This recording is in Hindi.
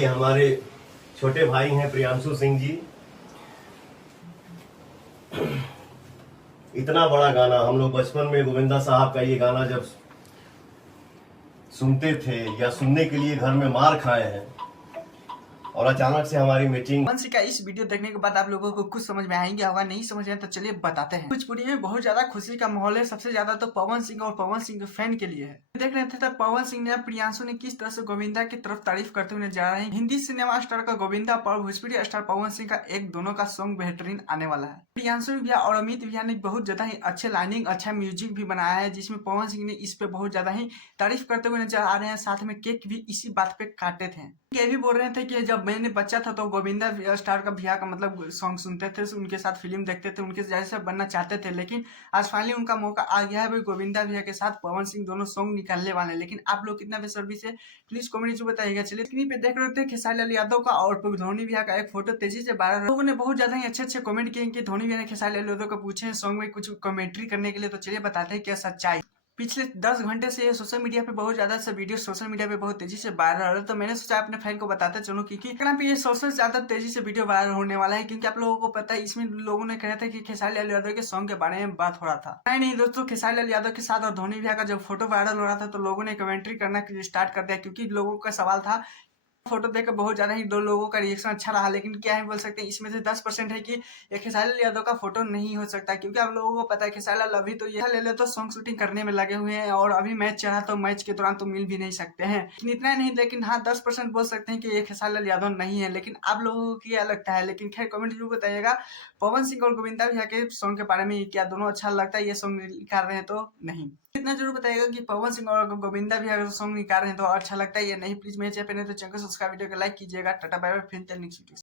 ये हमारे छोटे भाई हैं प्रियांशु सिंह जी। इतना बड़ा गाना हम लोग बचपन में गोविंदा साहब का ये गाना जब सुनते थे या सुनने के लिए घर में मार खाए हैं, और अचानक से हमारी मीटिंग। वंश का इस वीडियो देखने के बाद आप लोगों को कुछ समझ में आएंगे होगा, नहीं समझ आए तो चलिए बताते हैं। भोजपुरी में बहुत ज्यादा खुशी का माहौल है, सबसे ज्यादा तो पवन सिंह और पवन सिंह के फैन के लिए है। देख रहे थे तब पवन सिंह ने प्रियांशु ने किस तरह से गोविंदा की तरफ तारीफ करते हुए जा रहे हैं। हिंदी सिनेमा स्टार का गोविंदा और भोजपुरी स्टार पवन सिंह का एक दोनों का सॉन्ग बेहतरीन आने वाला है। प्रियांशु भैया और अमित भैया ने बहुत ज्यादा ही अच्छे लाइनिंग, अच्छा म्यूजिक भी बनाया है, जिसमें पवन सिंह ने इस पे बहुत ज्यादा ही तारीफ करते हुए नजर आ रहे हैं। साथ में केक भी इसी बात पे काटे थे। ये भी बोल रहे थे कि जब मैंने बच्चा था तो गोविंदा स्टार का भैया का मतलब सॉन्ग सुनते थे, उनके साथ फिल्म देखते थे, उनके जैसे बनना चाहते थे, लेकिन आज फाइनली उनका मौका आ गया है। भाई गोविंदा भैया के साथ पवन सिंह दोनों सॉन्ग निकालने वाले हैं। लेकिन आप लोग कितना बेसब्री से प्लीज कमेंट में बताइएगा। चलिए स्क्रीन पे देख रहे थे खेसारी लाल यादव का और धोनी भैया का एक फोटो तेजी से वायरल। लोगों ने बहुत ज्यादा ही अच्छे कमेंट किए कि धोनी भैया ने खेसारी लाल यादव को पूछे सॉन्ग में कुछ कमेंट्री करने के लिए, तो चलिए बताते हैं क्या सच्चाई। पिछले 10 घंटे से सोशल मीडिया पे बहुत ज्यादा से वीडियो सोशल मीडिया पे बहुत तेजी से वायरल हो रहा है, तो मैंने सोचा अपने फैन को बताते चलूं क्योंकि यहाँ पे ये सबसे ज्यादा तेजी से वीडियो वायरल होने वाला है। क्योंकि आप लोगों को पता है इसमें लोगों ने कहा था कि खेसारी लाल यादव के सॉन्ग के बारे में बात हो रहा था। नहीं दोस्तों, खेसारी लाल यादव के साथ और धोनी भैया का जब फोटो वायरल हो रहा था तो लोगों ने कमेंट्री करना स्टार्ट कर दिया, क्योंकि लोगों का सवाल था। फोटो देखकर बहुत ज्यादा ही दो लोगों का रिएक्शन अच्छा रहा, लेकिन क्या ही बोल सकते हैं, इसमें से 10% है कि ये खेसारी लाल यादव का फोटो नहीं हो सकता। क्योंकि आप लोगों को पता है खेसारी लाल अभी तो ये ले ले तो सॉन्ग शूटिंग करने में लगे हुए हैं, और अभी मैच चला तो मैच के दौरान तो मिल भी नहीं सकते हैं। लेकिन इतना नहीं, लेकिन हाँ 10% बोल सकते हैं कि ये खेसारी लाल यादव नहीं है। लेकिन आप लोगों को क्या लगता है? लेकिन खैर कमेंट जरूर बताइएगा पवन सिंह और गोविंदा भैया के सॉन्ग के बारे में, क्या दोनों अच्छा लगता है ये सॉन्ग निकाल रहे हैं तो नहीं। इतना जरूर बताइएगा कि पवन सिंह और गोविंदा भी अगर सॉन्ग निकाल रहे हैं तो अच्छा लगता है या नहीं। प्लीज मेरे चैनल पे नहीं तो चैनल को सब्सक्राइब, वीडियो को लाइक कीजिएगा। टाटा बाय बाय, फिर नेक्स्ट वीडियो।